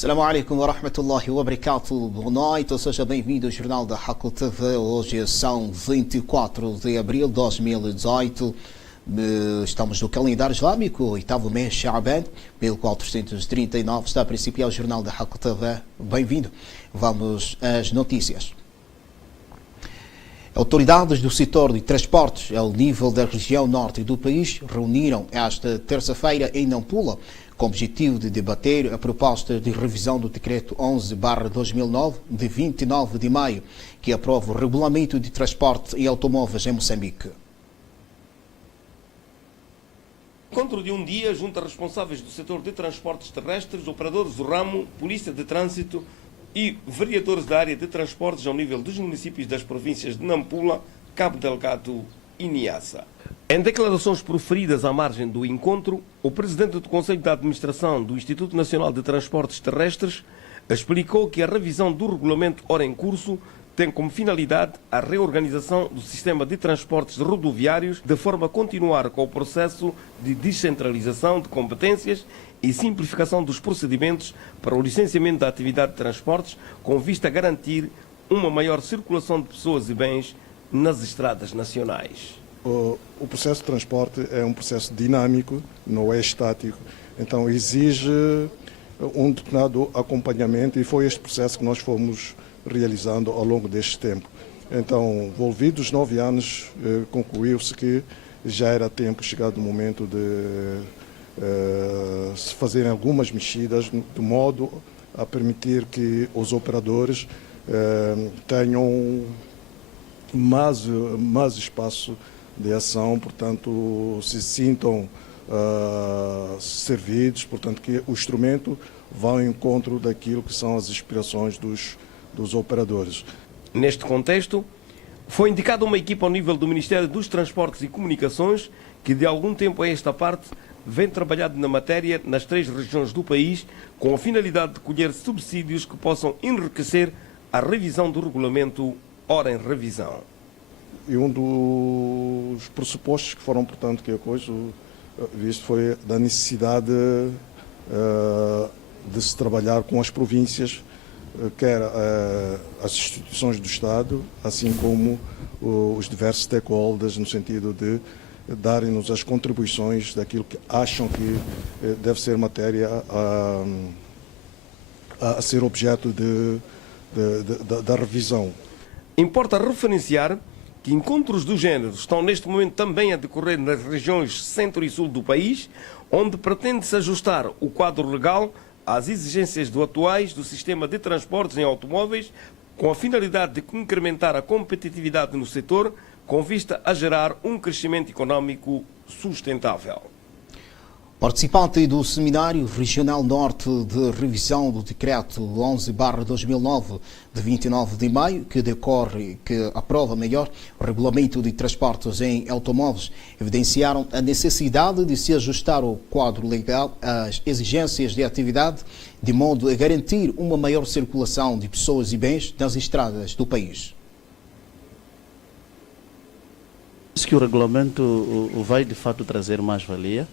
Assalamu alaikum wa rahmatullahi wa barakatuh. Boa noite, seja bem-vindo ao Jornal da Haku TV. Hoje são 24 de abril de 2018. Estamos no calendário islâmico, oitavo mês Sha'ban, 1439. Está a principiar o Jornal da Haku TV. Bem-vindo. Vamos às notícias. Autoridades do setor de transportes ao nível da região norte do país reuniram esta terça-feira em Nampula com o objetivo de debater a proposta de revisão do Decreto 11/2009, de 29 de maio, que aprova o Regulamento de Transporte em Automóveis em Moçambique. Encontro de um dia junto a responsáveis do setor de transportes terrestres, operadores do ramo, polícia de trânsito e vereadores da área de transportes ao nível dos municípios das províncias de Nampula, Cabo Delgado e Niassa. Em declarações proferidas à margem do encontro, o presidente do Conselho de Administração do Instituto Nacional de Transportes Terrestres explicou que a revisão do regulamento ora em curso tem como finalidade a reorganização do sistema de transportes rodoviários de forma a continuar com o processo de descentralização de competências e simplificação dos procedimentos para o licenciamento da atividade de transportes, com vista a garantir uma maior circulação de pessoas e bens nas estradas nacionais. O processo de transporte é um processo dinâmico, não é estático, então exige um determinado acompanhamento e foi este processo que nós fomos realizando ao longo deste tempo. Então, envolvidos 9 anos, concluiu-se que já era tempo, chegado o momento de se fazerem algumas mexidas de modo a permitir que os operadores tenham mais espaço de ação, portanto, se sintam servidos, portanto, que o instrumento vá ao encontro daquilo que são as aspirações dos operadores. Neste contexto, foi indicada uma equipa ao nível do Ministério dos Transportes e Comunicações que, de algum tempo a esta parte, vem trabalhando na matéria nas 3 regiões do país com a finalidade de colher subsídios que possam enriquecer a revisão do regulamento ora em revisão. E um dos pressupostos que foram, portanto, que a coisa visto foi da necessidade de se trabalhar com as províncias, quer as instituições do Estado, assim como os diversos stakeholders, no sentido de darem-nos as contribuições daquilo que acham que deve ser matéria a ser objeto da revisão. Importa referenciar que encontros do género estão neste momento também a decorrer nas regiões centro e sul do país, onde pretende-se ajustar o quadro legal às exigências atuais do sistema de transportes em automóveis, com a finalidade de incrementar a competitividade no setor, com vista a gerar um crescimento económico sustentável. Participante do Seminário Regional Norte de Revisão do Decreto 11/2009, de 29 de maio, que aprova o Regulamento de Transportes em Automóveis, evidenciaram a necessidade de se ajustar o quadro legal às exigências de atividade, de modo a garantir uma maior circulação de pessoas e bens nas estradas do país. Acho que o regulamento vai de fato trazer mais-valia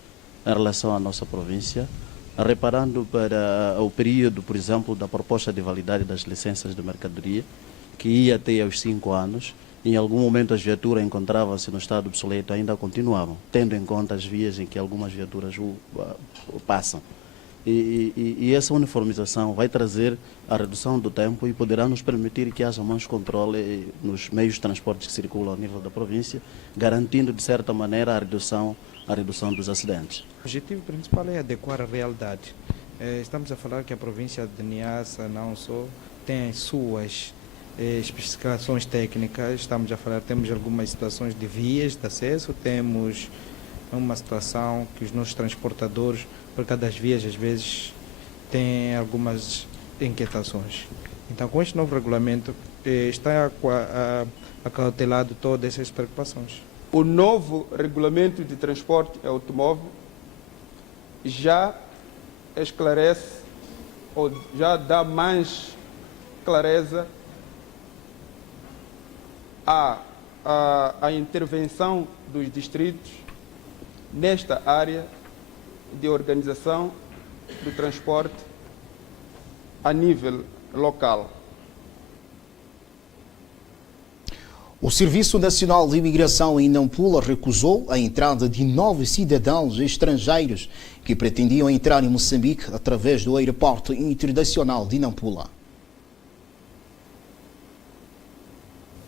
em relação à nossa província, reparando para o período, por exemplo, da proposta de validade das licenças de mercadoria, que ia até aos 5 anos. Em algum momento as viaturas encontravam-se no estado obsoleto, ainda continuavam, tendo em conta as vias em que algumas viaturas passam. E essa uniformização vai trazer a redução do tempo e poderá nos permitir que haja mais controle nos meios de transporte que circulam ao nível da província, garantindo, de certa maneira, a redução dos acidentes. O objetivo principal é adequar a realidade. Estamos a falar que a província de Niassa não só tem as suas especificações técnicas, estamos a falar, temos algumas situações de vias de acesso, temos uma situação que os nossos transportadores, por cada das vias, às vezes, têm algumas inquietações. Então, com este novo regulamento, está acautelado todas essas preocupações. O novo regulamento de transporte automóvel já esclarece ou já dá mais clareza à intervenção dos distritos nesta área de organização do transporte a nível local. O Serviço Nacional de Imigração em Nampula recusou a entrada de 9 cidadãos estrangeiros que pretendiam entrar em Moçambique através do Aeroporto Internacional de Nampula.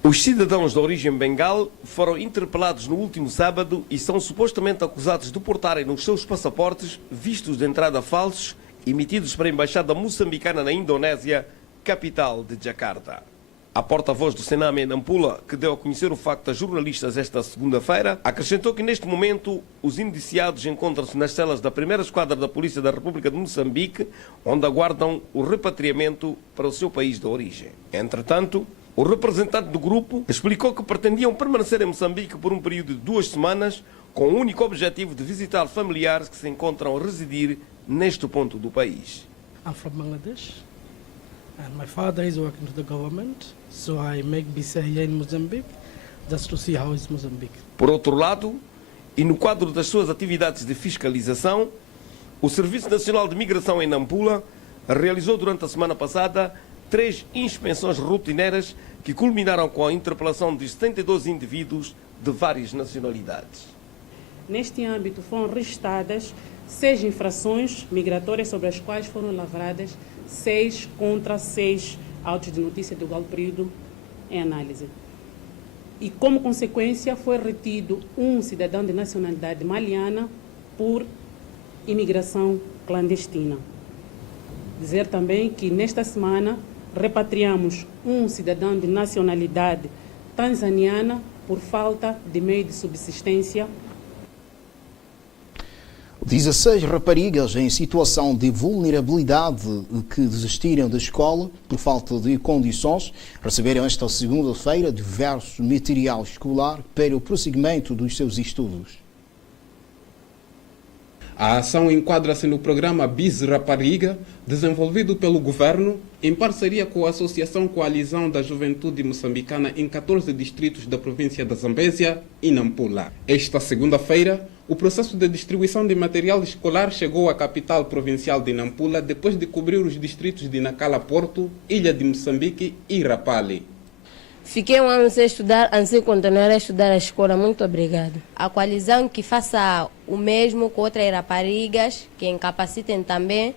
Os cidadãos de origem bengal foram interpelados no último sábado e são supostamente acusados de portarem nos seus passaportes vistos de entrada falsos emitidos para a Embaixada Moçambicana na Indonésia, capital de Jakarta. A porta-voz do Sename em Nampula, que deu a conhecer o facto a jornalistas esta segunda-feira, acrescentou que neste momento os indiciados encontram-se nas celas da primeira esquadra da Polícia da República de Moçambique, onde aguardam o repatriamento para o seu país de origem. Entretanto, o representante do grupo explicou que pretendiam permanecer em Moçambique por um período de 2 semanas, com o único objetivo de visitar familiares que se encontram a residir neste ponto do país. I'm from Bangladesh and my father is working for the government, so I make visa here in Mozambique just to see how is Mozambique. Por outro lado, e no quadro das suas atividades de fiscalização, o Serviço Nacional de Migração em Nampula realizou durante a semana passada 3 inspeções rotineiras que culminaram com a interpelação de 72 indivíduos de várias nacionalidades. Neste âmbito foram registradas 6 infrações migratórias sobre as quais foram lavradas 6 contra 6 autos de notícia do igual período em análise. E como consequência foi retido um cidadão de nacionalidade maliana por imigração clandestina. Dizer também que nesta semana repatriamos um cidadão de nacionalidade tanzaniana por falta de meio de subsistência. 16 raparigas em situação de vulnerabilidade que desistiram da escola por falta de condições receberam esta segunda-feira diversos material escolar para o prosseguimento dos seus estudos. A ação enquadra-se no programa BIS Rapariga, desenvolvido pelo Governo, em parceria com a Associação Coalizão da Juventude Moçambicana em 14 distritos da província da Zambésia e Nampula. Esta segunda-feira, o processo de distribuição de material escolar chegou à capital provincial de Nampula depois de cobrir os distritos de Nacala Porto, Ilha de Moçambique e Rapali. Fiquei um ano sem estudar, antes de continuar a estudar a escola. Muito obrigado. A coalizão que faça o mesmo com outras raparigas, que incapacitem também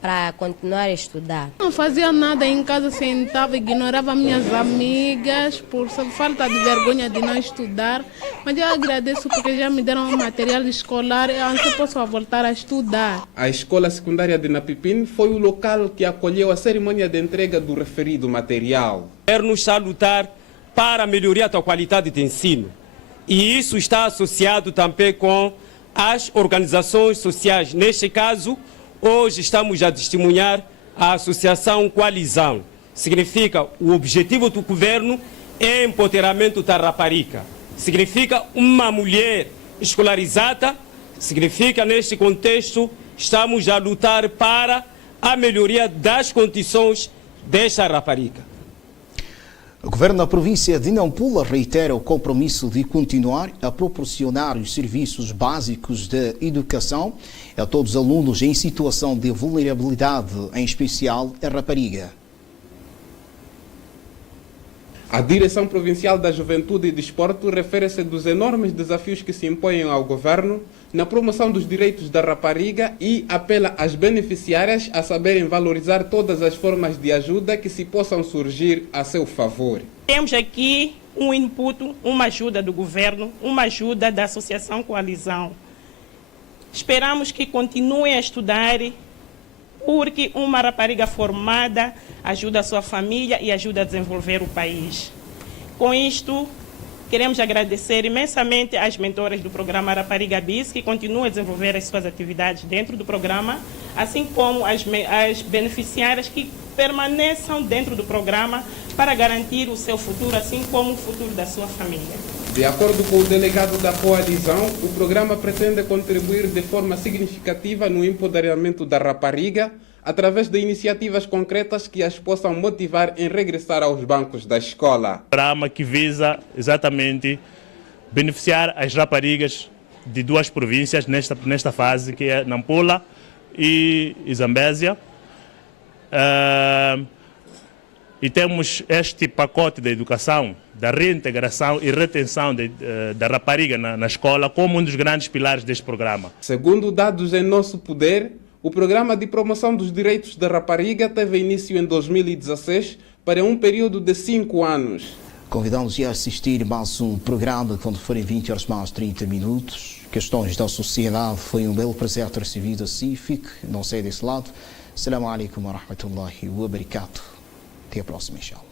para continuar a estudar. Não fazia nada em casa, sentava, ignorava minhas amigas por falta de vergonha de não estudar. Mas eu agradeço porque já me deram um material escolar e antes posso voltar a estudar. A escola secundária de Napipim foi o local que acolheu a cerimônia de entrega do referido material. Quero nos salutar para a melhoria da qualidade de ensino. E isso está associado também com as organizações sociais. Neste caso, hoje estamos a testemunhar a Associação Coalizão. Significa o objetivo do governo é empoderamento da rapariga. Significa uma mulher escolarizada. Significa, neste contexto, estamos a lutar para a melhoria das condições desta rapariga. O Governo da província de Nampula reitera o compromisso de continuar a proporcionar os serviços básicos de educação a todos os alunos em situação de vulnerabilidade, em especial a rapariga. A Direção Provincial da Juventude e Desporto refere-se dos enormes desafios que se impõem ao governo na promoção dos direitos da rapariga e apela às beneficiárias a saberem valorizar todas as formas de ajuda que se possam surgir a seu favor. Temos aqui um input, uma ajuda do governo, uma ajuda da Associação Coalizão. Esperamos que continuem a estudar, porque uma rapariga formada ajuda a sua família e ajuda a desenvolver o país. Com isto, queremos agradecer imensamente às mentoras do programa Rapariga BIS, que continuam a desenvolver as suas atividades dentro do programa, assim como as beneficiárias que permaneçam dentro do programa para garantir o seu futuro, assim como o futuro da sua família. De acordo com o delegado da coalizão, o programa pretende contribuir de forma significativa no empoderamento da rapariga através de iniciativas concretas que as possam motivar em regressar aos bancos da escola. Programa que visa exatamente beneficiar as raparigas de 2 províncias nesta fase, que é Nampula e Zambésia, E temos este pacote da educação, da reintegração e retenção da rapariga na escola como um dos grandes pilares deste programa. Segundo dados em nosso poder, o programa de promoção dos direitos da rapariga teve início em 2016 para um período de 5 anos. Convidamos a assistir mais um programa quando forem 20 horas mais 30 minutos. Questões da sociedade, foi um belo prazer ter recebido assim. Fique, não sei desse lado. Assalamu alaikum wa rahmatullahi wa barakatuh. Até a próxima, inshallah.